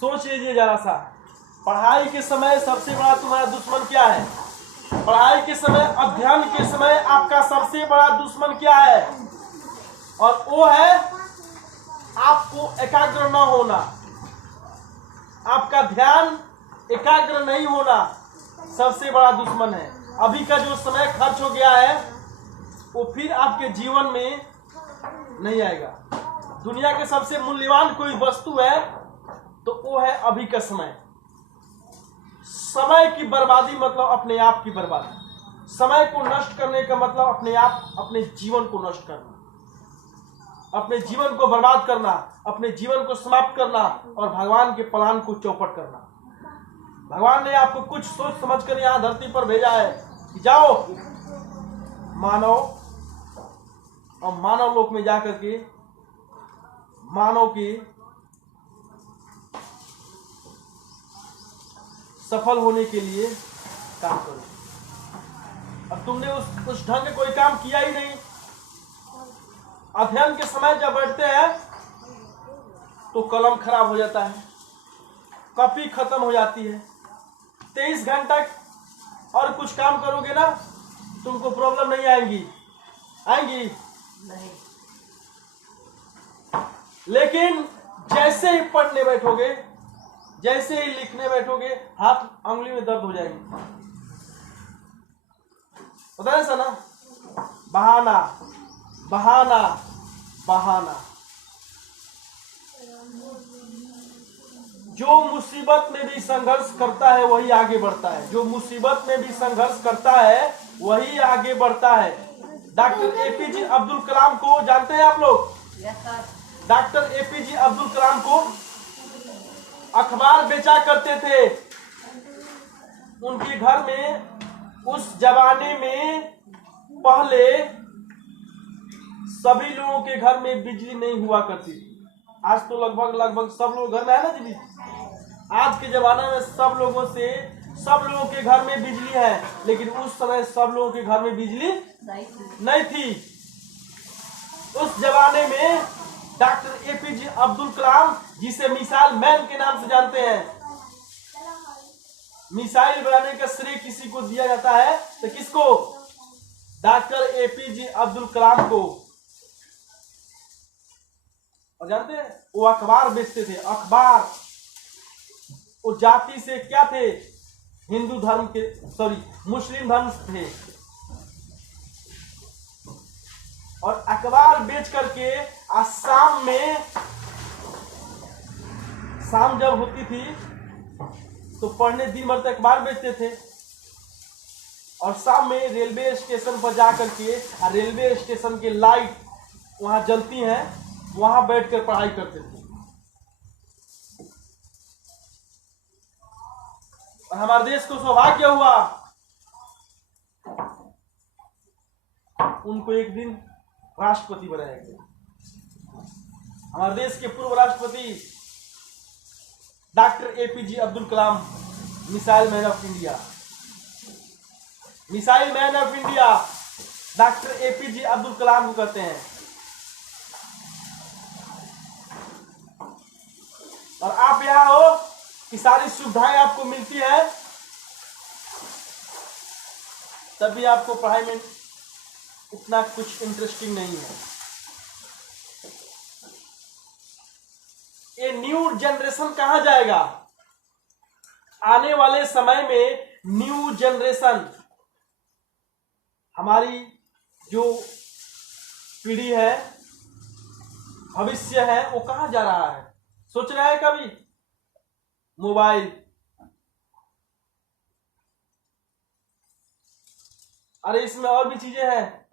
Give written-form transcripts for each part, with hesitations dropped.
सोच लीजिए जरा सा, पढ़ाई के समय सबसे बड़ा तुम्हारा दुश्मन क्या है? पढ़ाई के समय, अध्ययन के समय आपका सबसे बड़ा दुश्मन क्या है? और वो है आपको एकाग्र न होना, आपका ध्यान एकाग्र नहीं होना सबसे बड़ा दुश्मन है। अभी का जो समय खर्च हो गया है वो फिर आपके जीवन में नहीं आएगा। दुनिया के सबसे मूल्यवान कोई वस्तु है तो वो है अभी का समय। समय की बर्बादी मतलब अपने आप की बर्बादी। समय को नष्ट करने का मतलब अपने आप, अपने जीवन को नष्ट करना, अपने जीवन को बर्बाद करना, अपने जीवन को समाप्त करना और भगवान के प्लान को चौपट करना। भगवान ने आपको कुछ सोच समझ कर यहाँ धरती पर भेजा है कि जाओ मानव, और मानव लोक में जाकर के मानव की सफल होने के लिए काम करो। अब तुमने उस ढंग के कोई काम किया ही नहीं। अध्ययन के समय जब बैठते हैं तो कलम खराब हो जाता है, कॉपी खत्म हो जाती है। 23 घंटा और कुछ काम करोगे ना, तुमको प्रॉब्लम नहीं आएंगी, आएंगी नहीं। लेकिन जैसे ही पढ़ने बैठोगे, जैसे ही लिखने बैठोगे, हाथ अंगुली में दर्द हो जाएगी। पता है ना, बहाना बहाना बहाना। जो मुसीबत में भी संघर्ष करता है वही आगे बढ़ता है। जो मुसीबत में भी संघर्ष करता है वही आगे बढ़ता है। डॉक्टर एपीजे अब्दुल कलाम को जानते हैं आप लोग? डॉक्टर एपीजे अब्दुल कलाम को अखबार बेचा करते थे। उनके घर में उस जमाने में पहले सभी लोगों के घर में बिजली नहीं हुआ करती थी। आज तो लगभग सब लोग घर में है ना दीदी। आज के जमाने में सब लोगों के घर में बिजली है, लेकिन उस समय सब लोगों के घर में बिजली नहीं थी। उस जमाने में डॉक्टर एपीजे अब्दुल कलाम, जिसे मिसाइल मैन के नाम से जानते हैं, मिसाइल बनाने का श्रेय किसी को दिया जाता है तो किसको? डॉक्टर एपीजे अब्दुल कलाम को। और जानते हैं वो अखबार बेचते थे, अखबार। वो जाति से क्या थे? हिंदू धर्म के, मुस्लिम धर्म थे। और अखबार बेच करके शाम जब होती थी तो पढ़ने दिन भर तक अखबार बेचते थे, और शाम में रेलवे स्टेशन पर जाकर के, रेलवे स्टेशन के लाइट वहां जलती हैं, वहां बैठकर पढ़ाई करते थे। और हमारे देश को सौभाग्य हुआ, उनको एक दिन राष्ट्रपति बनाया गया। हमारे देश के पूर्व राष्ट्रपति doctor APJ Abdul Kalam, missile man of India, missile man of India doctor APJ Abdul Kalam को कहते हैं। और आप यहां हो कि सारी सुविधाएं आपको मिलती है, तभी आपको पढ़ाई में उतना कुछ इंटरेस्टिंग नहीं है। ये न्यू जनरेशन कहां जाएगा? आने वाले समय में न्यू जनरेशन, हमारी जो पीढ़ी है, भविष्य है, वो कहां जा रहा है? सोच रहा है कभी? मोबाइल। अरे इसमें और भी चीजें हैं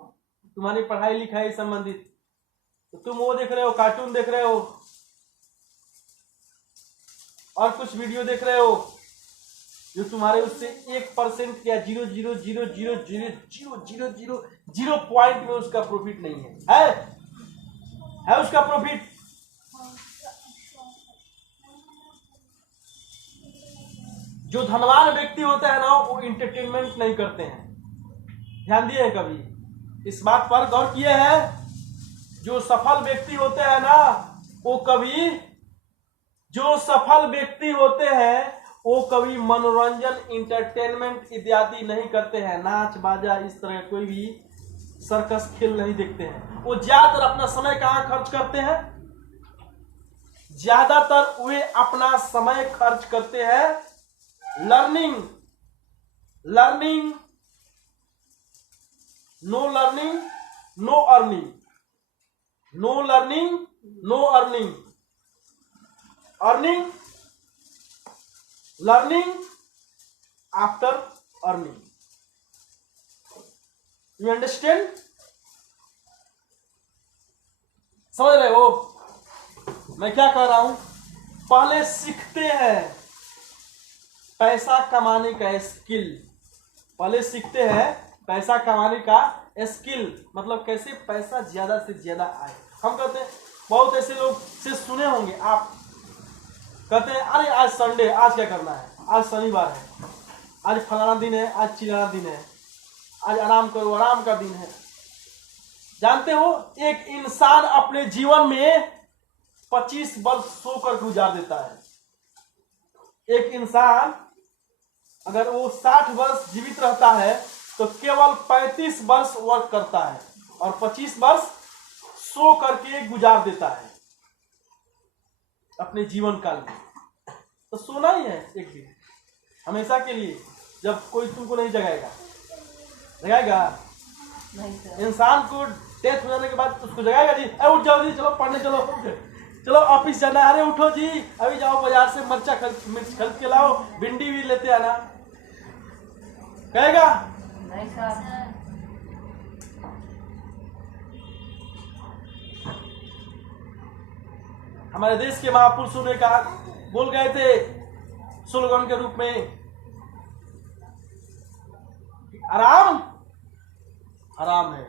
तुम्हारी पढ़ाई लिखाई संबंधित। तो तुम वो देख रहे हो, कार्टून देख रहे हो, और कुछ वीडियो देख रहे हो जो तुम्हारे उससे 1% या 0.0000000 पॉइंट में उसका प्रॉफिट नहीं है उसका प्रॉफिट। जो धनवान व्यक्ति होता है ना, वो इंटरटेनमेंट नहीं करते हैं। ध्यान दिए कभी इस बात पर गौर किए हैं? जो सफल व्यक्ति होते हैं ना, वो कभी जो सफल व्यक्ति होते हैं वो कभी मनोरंजन, इंटरटेनमेंट इत्यादि नहीं करते हैं, नाच बाजा इस तरह कोई भी सर्कस खेल नहीं देखते हैं। वो ज्यादातर अपना समय कहाँ खर्च करते हैं? ज्यादातर वे अपना समय खर्च करते हैं learning. No learning no earning, no learning no earning, earning learning after earning. You understand? समझ रहे हो मैं क्या कह रहा हूं? पहले सीखते हैं पैसा कमाने का स्किल, पहले सीखते हैं पैसा कमाने का स्किल, मतलब कैसे पैसा ज्यादा से ज्यादा आए। हम कहते हैं, बहुत ऐसे लोग से सुने होंगे आप, कहते हैं अरे आज संडे, आज क्या करना है, आज शनिवार है, आज फलाना दिन है, आज चिलाना दिन है, आज आराम करो, आराम का दिन है। जानते हो एक इंसान अपने जीवन में 25 वर्ष सोकर गुजार देता है। एक इंसान अगर वो 60 वर्ष जीवित रहता है तो केवल 35 वर्ष वर्क करता है और 25 वर्ष सो करके गुजार देता है अपने जीवन काल में। तो सोना ही है एक दिन, हमेशा के लिए, जब कोई तुमको नहीं जगाएगा। इंसान को डेथ हो जाने के बाद उसको जगाएगा जी, उठ जाओ जी, चलो पढ़ने चलो, चलो ऑफिस जाना, अरे उठो जी, अभी जाओ बाजार से मिर्च खरीद के लाओ, भिंडी भी लेते आना, कहेगा? नहीं सर। हमारे देश के महापुरुषों ने कहा, बोल गए थे स्लोगन के रूप में, आराम हराम है,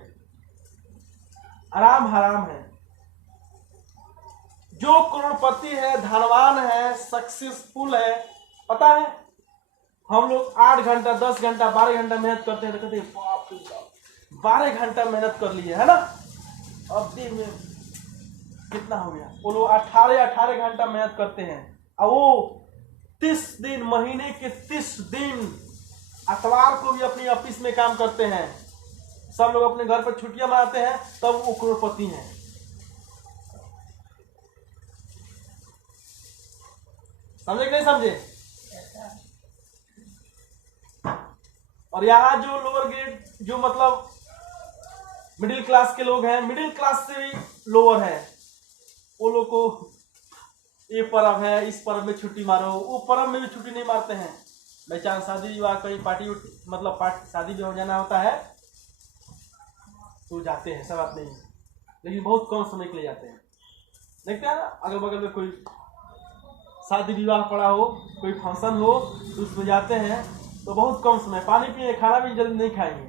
आराम हराम है। जो करोड़पति है, धनवान है, सक्सेसफुल है, पता है हम लोग 8 घंटा 10 घंटा 12 घंटा मेहनत करते हैं तो कहते हैं बाप रे बाप 12 घंटा मेहनत कर लिए, है ना? अब दिन में कितना हो गया? वो लोग 18 घंटा मेहनत करते हैं और वो 30 दिन, महीने के 30 दिन अतवार को भी अपनी ऑफिस में काम करते हैं। सब लोग अपने घर पर छुट्टियां मनाते हैं, तब वो करोड़पति हैं। समझे कि नहीं समझे? और यहाँ जो लोअर ग्रेड, जो मतलब मिडिल क्लास के लोग हैं, मिडिल क्लास से भी लोअर है, वो लोग को ये पर्व है, इस पर्व में छुट्टी मारो, वो पर्व में भी छुट्टी नहीं मारते हैं। भाई चांद शादी विवाह कहीं पार्टी मतलब शादी भी हो जाना होता है तो जाते हैं, सब बात नहीं, लेकिन बहुत कम समय के लिए जाते हैं। देखते हैं ना अगल बगल में कोई शादी विवाह पड़ा हो, कोई फंक्शन हो तो उसमें जाते हैं तो बहुत कम समय, पानी पिए, खाना भी जल्दी नहीं खाएंगे,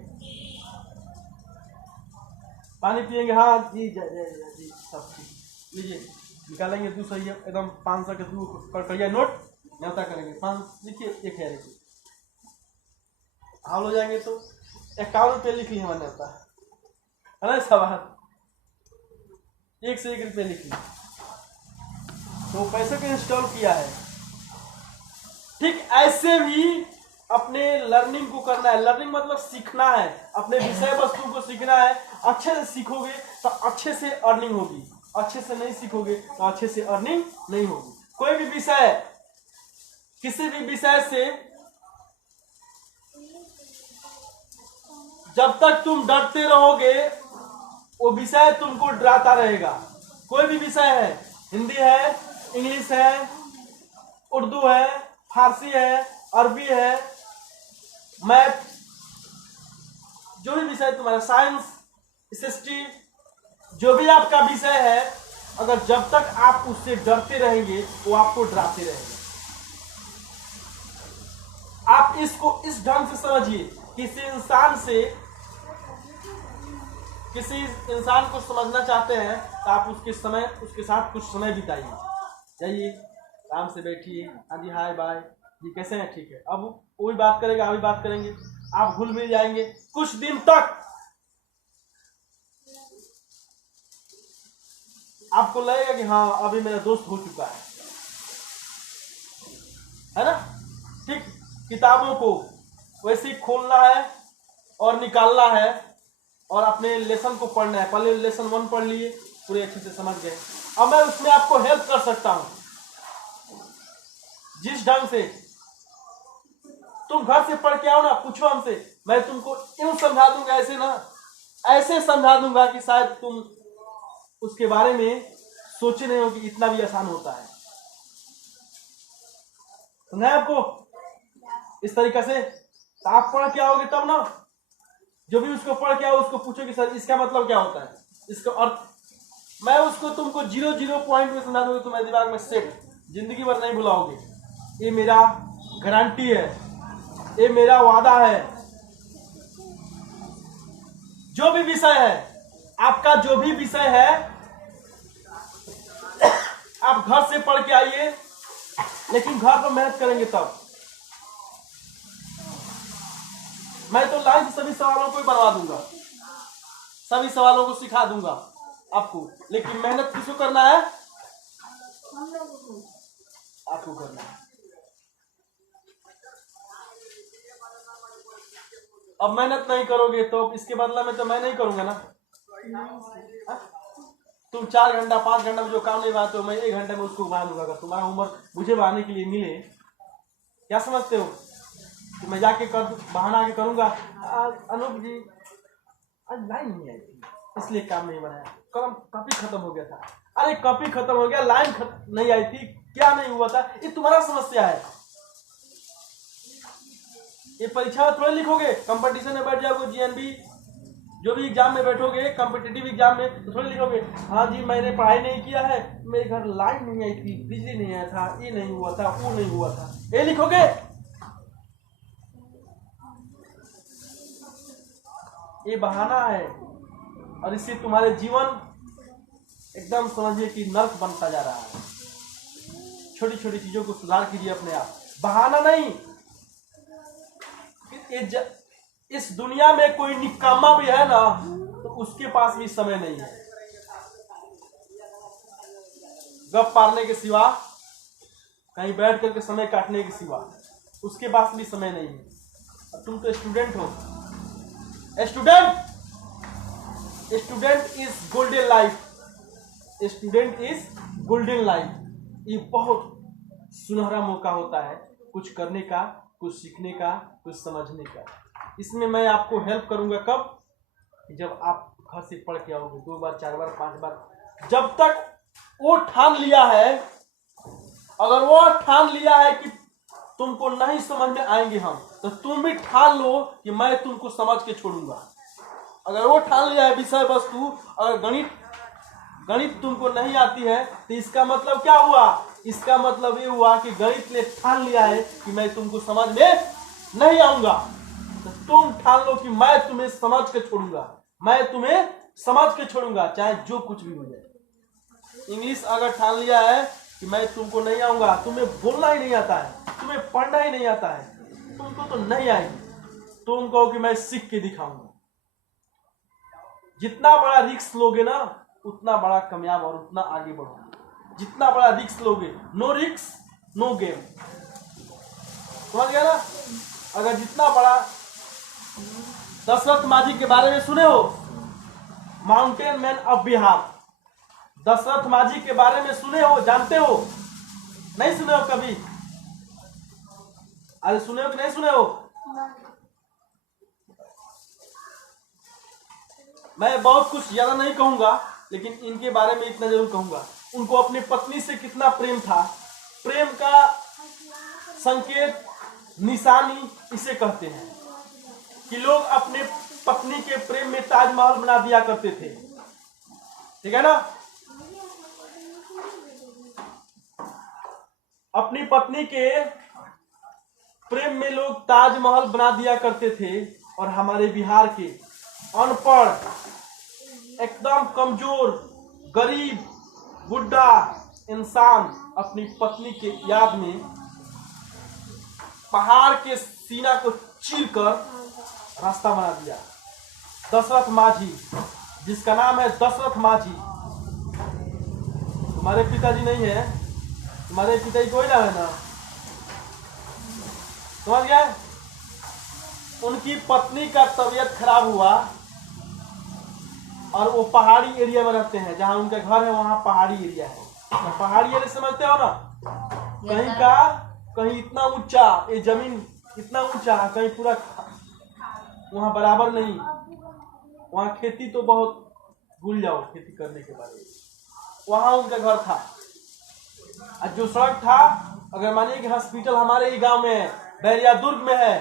पानी पिएंगे, हाँ जी जी सब ठीक, लीजिए निकालेंगे 200 एकदम 500 के 2 कड़कड़िया नोट न्यौता करेंगे, 5 लिखिए 1000 लिखिए, हाल हो जाएंगे तो 51 रुपये लिख लिए हमारे न्यौता, है ना? सवाल 1 से 1 रुपये लिख लिए तो पैसे को इंस्टॉल किया है। ठीक ऐसे भी अपने लर्निंग को करना है। लर्निंग मतलब सीखना है, अपने विषय वस्तु को सीखना है। अच्छे से सीखोगे तो अच्छे से अर्निंग होगी, अच्छे से नहीं सीखोगे तो अच्छे से अर्निंग नहीं होगी। कोई भी विषय, किसी भी विषय से जब तक तुम डरते रहोगे वो विषय तुमको डराता रहेगा। कोई भी विषय है, हिंदी है, इंग्लिश है, उर्दू है, फारसी है, अरबी है, मैथ, जो भी विषय तुम्हारा, साइंस, एसएसटी, जो भी आपका विषय है, अगर जब तक आप उससे डरते रहेंगे वो आपको डराते रहेंगे। आप इसको इस ढंग से समझिए, किसी इंसान को समझना चाहते हैं तो आप उसके साथ कुछ समय बिताइए, जाइए आराम से बैठिए, हाँ जी हाय बाय जी कैसे हैं, ठीक है, अब वो भी बात करेगा, आप भी बात करेंगे, आप घुल मिल जाएंगे। कुछ दिन तक आपको लगेगा कि हाँ अभी मेरा दोस्त हो चुका है, है ना। ठीक किताबों को वैसे ही खोलना है और निकालना है और अपने लेसन को पढ़ना है। पहले लेसन 1 पढ़ लिए, पूरे अच्छे से समझ गए। अब मैं उसमें आपको हेल्प कर सकता हूं जिस ढंग से। तुम घर से पढ़ के आओ ना, पूछो हमसे, मैं तुमको यूं समझा दूंगा, ऐसे ना ऐसे समझा दूंगा कि शायद तुम उसके बारे में सोचे नहीं हो कि इतना भी आसान होता है। समझा आपको इस तरीके से? तो आप पढ़ के आओगे तब ना, जो भी उसको पढ़ के आओ उसको पूछो कि सर इसका मतलब क्या होता है, इसका अर्थ। मैं उसको तुमको 0 पॉइंट में समझा दूंगा, तुम्हारे दिमाग में सेट, जिंदगी भर नहीं भुलाओगे। ये मेरा गारंटी है, ये मेरा वादा है। जो भी विषय है आपका, जो भी विषय है आप घर से पढ़ के आइए, लेकिन घर पर मेहनत करेंगे तब। मैं तो लाइव सभी सवालों को ही बनवा दूंगा, सभी सवालों को सिखा दूंगा आपको, लेकिन मेहनत किसको करना है? आपको करना है। अब मेहनत नहीं करोगे तो इसके बदला में तो मैं नहीं करूंगा ना। तुम 4 घंटा 5 घंटा में जो काम नहीं बनाते हो, मैं 1 घंटे में उसको बना दूंगा। अगर तुम्हारा होमवर्क मुझे बनाने के लिए मिले, क्या समझते हो कि मैं जाके बहाना आके करूंगा? अनूप जी आज लाइन नहीं आई थी इसलिए काम नहीं बनाया, कलम कॉपी खत्म हो गया था। अरे कॉपी खत्म हो गया, लाइन नहीं आई थी, क्या नहीं हुआ था, ये तुम्हारा समस्या है। ये परीक्षा में थोड़े लिखोगे, कंपटीशन में बैठ जाओगे, जीएनबी जो भी एग्जाम में बैठोगे, कॉम्पिटिटिव एग्जाम में, तो थोड़े लिखोगे हाँ जी मैंने पढ़ाई नहीं किया है, मेरे घर लाइन नहीं आई थी, बिजली नहीं आया था, ये नहीं हुआ था, वो नहीं हुआ था, ये लिखोगे? ये बहाना है, और इससे तुम्हारे जीवन एकदम समझिए कि नर्क बनता जा रहा है। छोटी छोटी चीजों को सुधार कीजिए अपने आप, बहाना नहीं। इस दुनिया में कोई निकामा भी है ना, तो उसके पास भी समय नहीं है गप पारने के सिवा, कहीं बैठ करके समय काटने के सिवा, उसके पास भी समय नहीं है। और तुम तो स्टूडेंट हो। Student is golden life, student is golden life. ये बहुत सुनहरा मौका होता है कुछ करने का, कुछ सीखने का, कुछ समझने का। इसमें मैं आपको हेल्प करूंगा कब? जब आप घर से पढ़ के आओगे 2 बार 4 बार 5 बार। जब तक वो ठान लिया है, अगर वो ठान लिया है कि तुमको नहीं समझ में आएंगे हम, तो तुम भी ठान लो कि मैं तुमको समझ के छोड़ूंगा। अगर वो ठान लिया है विषय वस्तु, अगर गणित तुमको नहीं आती है, तो इसका मतलब क्या हुआ? इसका मतलब ये हुआ कि गणित ने ठान लिया है कि मैं तुमको समझ में नहीं आऊंगा। तो तुम ठान लो कि मैं तुम्हें समझ के छोड़ूंगा, मैं तुम्हें समझ के छोड़ूंगा, चाहे जो कुछ भी हो जाए। इंग्लिश अगर ठान लिया है कि मैं तुमको नहीं आऊंगा, तुम्हें बोलना ही नहीं आता है, तुम्हें पढ़ना ही नहीं आता है, तुमको तो नहीं आएगी, तुम कहो कि मैं सीख के दिखाऊंगा। जितना बड़ा रिस्क लोगे ना, उतना बड़ा कामयाब और उतना आगे बढ़ोगे। जितना बड़ा रिस्क लोगे, नो रिस्क नो गेम, समझ गया ना? अगर जितना बड़ा, दशरथ माझी के बारे में सुने हो, mountain man of Bihar. Dashrath Manjhi के बारे में सुने हो, जानते हो? नहीं सुने हो कभी? अरे सुने हो कि नहीं सुने हो? मैं बहुत कुछ ज्यादा नहीं कहूंगा, लेकिन इनके बारे में इतना जरूर कहूंगा। उनको अपनी पत्नी से कितना प्रेम था। प्रेम का संकेत, निशानी इसे कहते हैं कि लोग अपने पत्नी के प्रेम में ताजमहल बना दिया करते थे, ठीक है ना? अपनी पत्नी के प्रेम में लोग ताजमहल बना दिया करते थे। और हमारे बिहार के अनपढ़, एकदम कमजोर, गरीब, बुढ़ा इंसान अपनी पत्नी के याद में पहाड़ के सीना को चीरकर रास्ता बना दिया। दशरथ माझी, जिसका नाम है दशरथ माझी। तुम्हारे पिताजी नहीं है? तुम्हारे पिताजी कोई ना है ना? समझ गए? उनकी पत्नी का तबीयत खराब हुआ और वो पहाड़ी एरिया में रहते हैं, जहां उनका घर है वहां पहाड़ी एरिया है। तो पहाड़ी एरिया समझते हो ना, कहीं का कहीं इतना ऊंचा, ये जमीन इतना ऊंचा, कहीं पूरा वहां बराबर नहीं। वहां खेती तो बहुत भूल जाओ खेती करने के बारे में। वहां उनका घर था और जो सड़क था, अगर मानिए कि हॉस्पिटल हमारे ही गांव में है, बैरिया दुर्ग में है,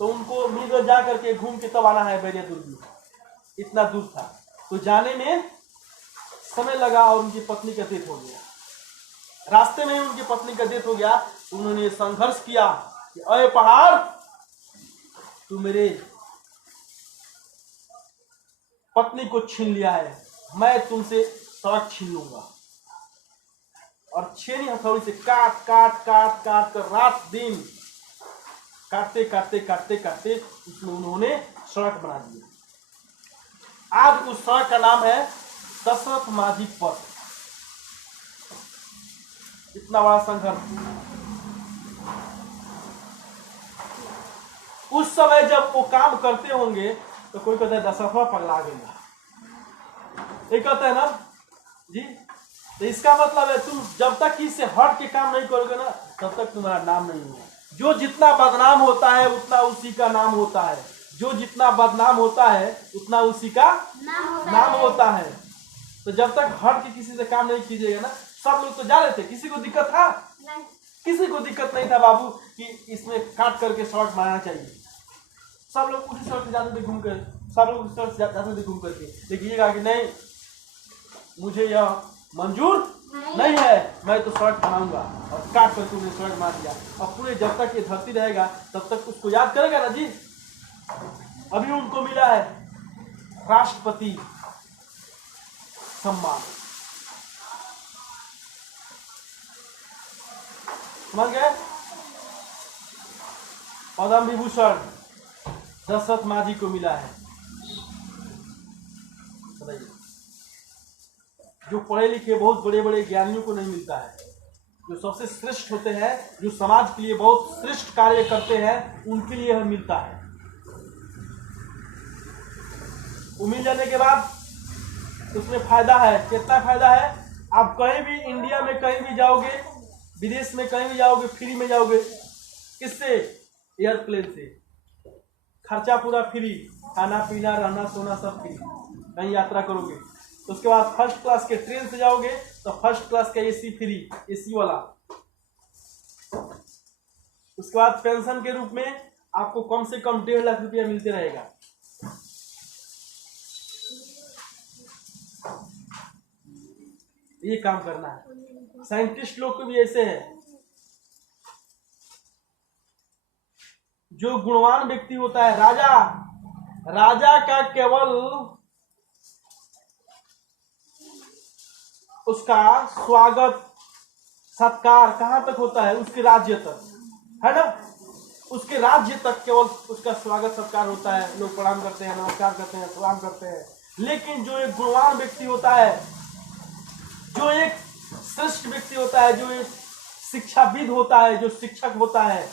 तो उनको मील जा करके घूम के तब आना है बैरिया दुर्ग में, इतना दूर था। तो जाने में समय लगा और उनकी पत्नी का डेथ हो गया। रास्ते में ही उनकी पत्नी का डेथ हो गया। तो उन्होंने संघर्ष किया कि अरे पहाड़, तू मेरे पत्नी को छीन लिया है, मैं तुमसे सड़क छीन लूंगा। और छेनी हथौड़ी से काट काट काट काट कर रात दिन काटते काटते काटते काटते उसमें उन्होंने सड़क बना दिया। आज उस सड़क का नाम है दशरथ माझी पथ। इतना बड़ा संघर्ष। उस समय जब वो काम करते होंगे तो कोई कहता है दशरथ पगला गया, ये कहता है ना जी। तो इसका मतलब है तुम जब तक इससे हट के काम नहीं करोगे ना, तब तक तुम्हारा नाम नहीं होगा। जो जितना बदनाम होता है उतना उसी का नाम होता है। जो जितना बदनाम होता है उतना उसी का नाम होता है। तो जब तक हट के किसी से काम नहीं कीजिएगा ना, सब लोग तो जा रहे थे, किसी को दिक्कत था? किसी को दिक्कत नहीं था बाबू कि इसमें काट करके सड़क बनाना चाहिए। सब लोग उसी सड़क से जाते थे घूम कर, सब लोग उसी सड़क से जाते थे घूम करके। देखिएगा कि नहीं, मुझे यह मंजूर नहीं है, मैं तो सड़क बनाऊंगा। और काट करके उन्हें सड़क बना दिया। और पूरे जब तक ये धरती रहेगा तब तक उसको याद करेगा ना जी। अभी उनको मिला है राष्ट्रपति सम्मान, समझ गए? पद्म विभूषण दशरथ माझी को मिला है। बताइए, जो पढ़े लिखे बहुत बड़े बड़े ज्ञानियों को नहीं मिलता है। जो सबसे श्रेष्ठ होते हैं, जो समाज के लिए बहुत श्रेष्ठ कार्य करते हैं, उनके लिए यह मिलता है। वो मिल जाने के बाद उसमें फायदा है। कितना फायदा है? आप कहीं भी इंडिया में कहीं भी जाओगे, विदेश में कहीं भी जाओगे, फ्री में जाओगे। किससे? एयरप्लेन से। खर्चा पूरा फ्री, खाना पीना रहना सोना सब फ्री। कहीं यात्रा करोगे तो उसके बाद फर्स्ट क्लास के ट्रेन से जाओगे तो फर्स्ट क्लास का एसी फ्री, एसी वाला। उसके बाद पेंशन के रूप में आपको कम से कम 1.5 लाख रुपया मिलते रहेगा। ये काम करना है। साइंटिस्ट लोग को भी ऐसे है। जो गुणवान व्यक्ति होता है, राजा का केवल उसका स्वागत सत्कार कहां तक होता है? उसके राज्य तक, है ना? उसके राज्य तक केवल उसका स्वागत सत्कार होता है। लोग प्रणाम करते हैं, नमस्कार करते हैं, सलाम करते हैं। लेकिन जो एक गुणवान व्यक्ति होता है, जो एक श्रेष्ठ व्यक्ति होता है, जो एक शिक्षाविद होता है, जो शिक्षक होता है,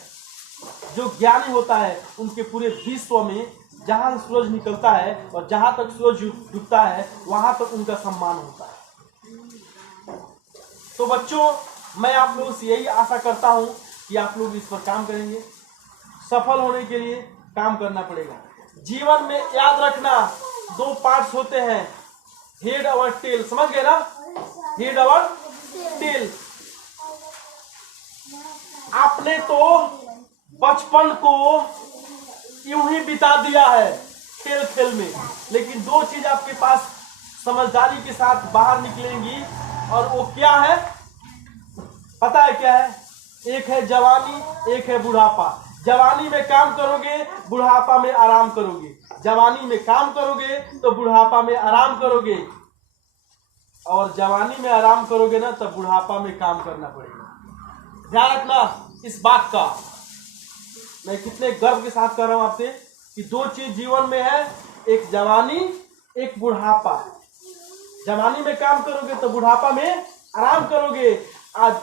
जो ज्ञानी होता है, उनके पूरे विश्व में जहां सूरज निकलता है और जहां तक सूरज डूबता है वहां तक उनका सम्मान होता है। तो बच्चों, मैं आप लोगों से यही आशा करता हूं कि आप लोग इस पर काम करेंगे। सफल होने के लिए काम करना पड़ेगा। जीवन में याद रखना, 2 पार्ट्स होते हैं, हेड और टेल। समझ गए ना? हेड और टेल। आपने तो बचपन को यूं ही बिता दिया है खेल खेल में, लेकिन 2 चीज आपके पास समझदारी के साथ बाहर निकलेंगी, और वो क्या है? पता है क्या है? एक है जवानी, एक है बुढ़ापा। जवानी में काम करोगे, बुढ़ापा में आराम करोगे। जवानी में काम करोगे तो बुढ़ापा में आराम करोगे, और जवानी में आराम करोगे ना तब बुढ़ापा में काम करना पड़ेगा। ध्यान रखना इस बात का। मैं कितने गर्व के साथ कह रहा हूं आपसे कि 2 चीज जीवन में है, एक जवानी, एक बुढ़ापा। जवानी में काम करोगे तो बुढ़ापा में आराम करोगे। आज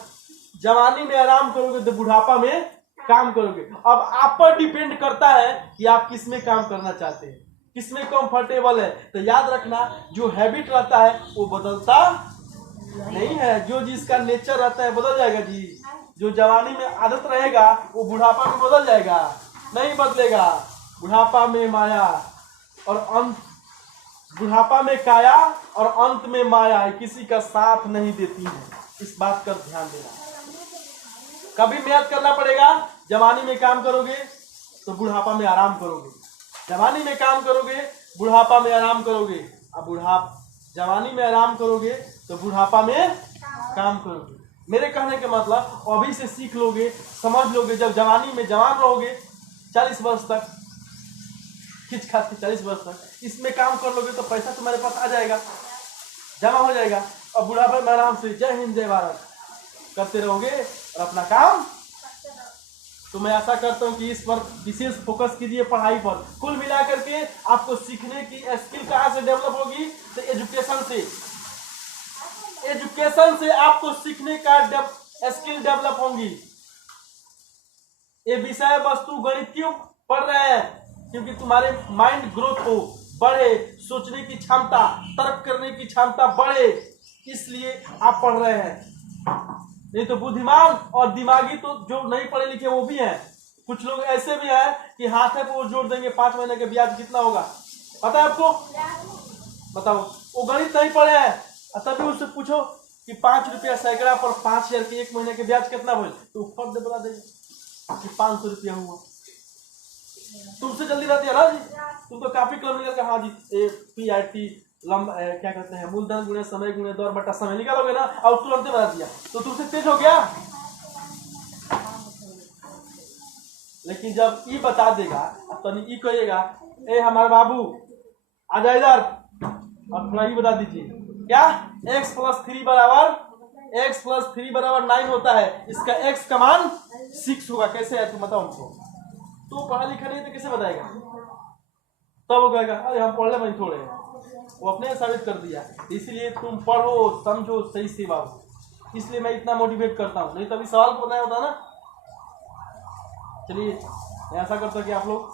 जवानी में आराम करोगे तो बुढ़ापा में काम करोगे। अब आप पर डिपेंड करता है कि आप किस में काम करना चाहते हैं, किस में कंफर्टेबल है। तो याद रखना, जो हैबिट रहता है वो बदलता नहीं है, जो जिसका नेचर रहता है बदल जाएगा जी। जो जवानी में आदत रहेगा वो बुढ़ापा में बदल जाएगा, नहीं बदलेगा। बुढ़ापा में माया और अंत, बुढ़ापा में काया और अंत में माया किसी का साथ नहीं देती है। इस बात का ध्यान देना, कभी मेहनत करना पड़ेगा। जवानी में काम करोगे तो बुढ़ापा में आराम करोगे, जवानी में काम करोगे बुढ़ापा में आराम करोगे। अब जवानी में आराम करोगे तो बुढ़ापा में काम करोगे। मेरे कहने का मतलब अभी से सीख लोगे, समझ लोगे। जब जवानी में जवान रहोगे 40 वर्ष तक, खिंच खाच के 40 वर्ष तक इसमें काम कर लोगे तो पैसा तुम्हारे पास आ जाएगा, जमा हो जाएगा। और बुढ़ापे में आराम से जय हिंद जय भारत करते रहोगे और अपना काम। तो मैं आशा करता हूँ कि इस पर विशेष फोकस कीजिए, पढ़ाई पर। कुल मिलाकर के आपको सीखने की स्किल कहाँ से डेवलप होगी? तो एजुकेशन से। एजुकेशन से आपको सीखने का स्किल डेवलप होंगी। ये विषय वस्तु गणित क्यों पढ़ रहे हैं? क्योंकि तुम्हारे माइंड ग्रोथ हो, बढ़े, सोचने की क्षमता, तर्क करने की क्षमता बढ़े, इसलिए आप पढ़ रहे हैं। नहीं तो बुद्धिमान और दिमागी तो जो नहीं पढ़े लिखे वो भी हैं। कुछ लोग ऐसे भी हैं कि हाथ है वो जोड़ देंगे, 5 महीने के ब्याज कितना होगा पता है आपको? बताओ। वो गणित नहीं पढ़े हैं, तभी उससे पूछो कि 5 रुपया सैकड़ा पर 5000 के 1 महीने के ब्याज कितना हुए, तो ऊपर दे बता देंगे कि 500 रुपया हुआ। तुमसे जल्दी रहती है ना जी, तुम तो काफी कम निकल के, हाँ जी PRT क्या कहते हैं, मूलधन गुणे समय गुणे दौर बटा समय निकालोगे ना, और तुरंत बता दिया तो तुमसे तेज हो गया। लेकिन जब ई बता देगा तो ई कहिएगा, ए हमारे बाबू आ जा इधर और थोड़ा ई बता दीजिए, क्या x + 3 बराबर 9 होता है, इसका x का मान 6 होगा। कैसे है तुम बताओ हमको? तू पढ़ा लिखा नहीं तो कैसे बताएगा? तब वो कहेगा अरे हम पढ़ ले भाई थोड़े, वो अपने साबित कर दिया। इसलिए तुम पढ़ो, समझो, सही से बाबू। इसलिए मैं इतना मोटिवेट करता हूँ, नहीं तो अभी सवाल को बनाया होता ना। चलिए मैं ऐसा करता हूँ कि आप लोग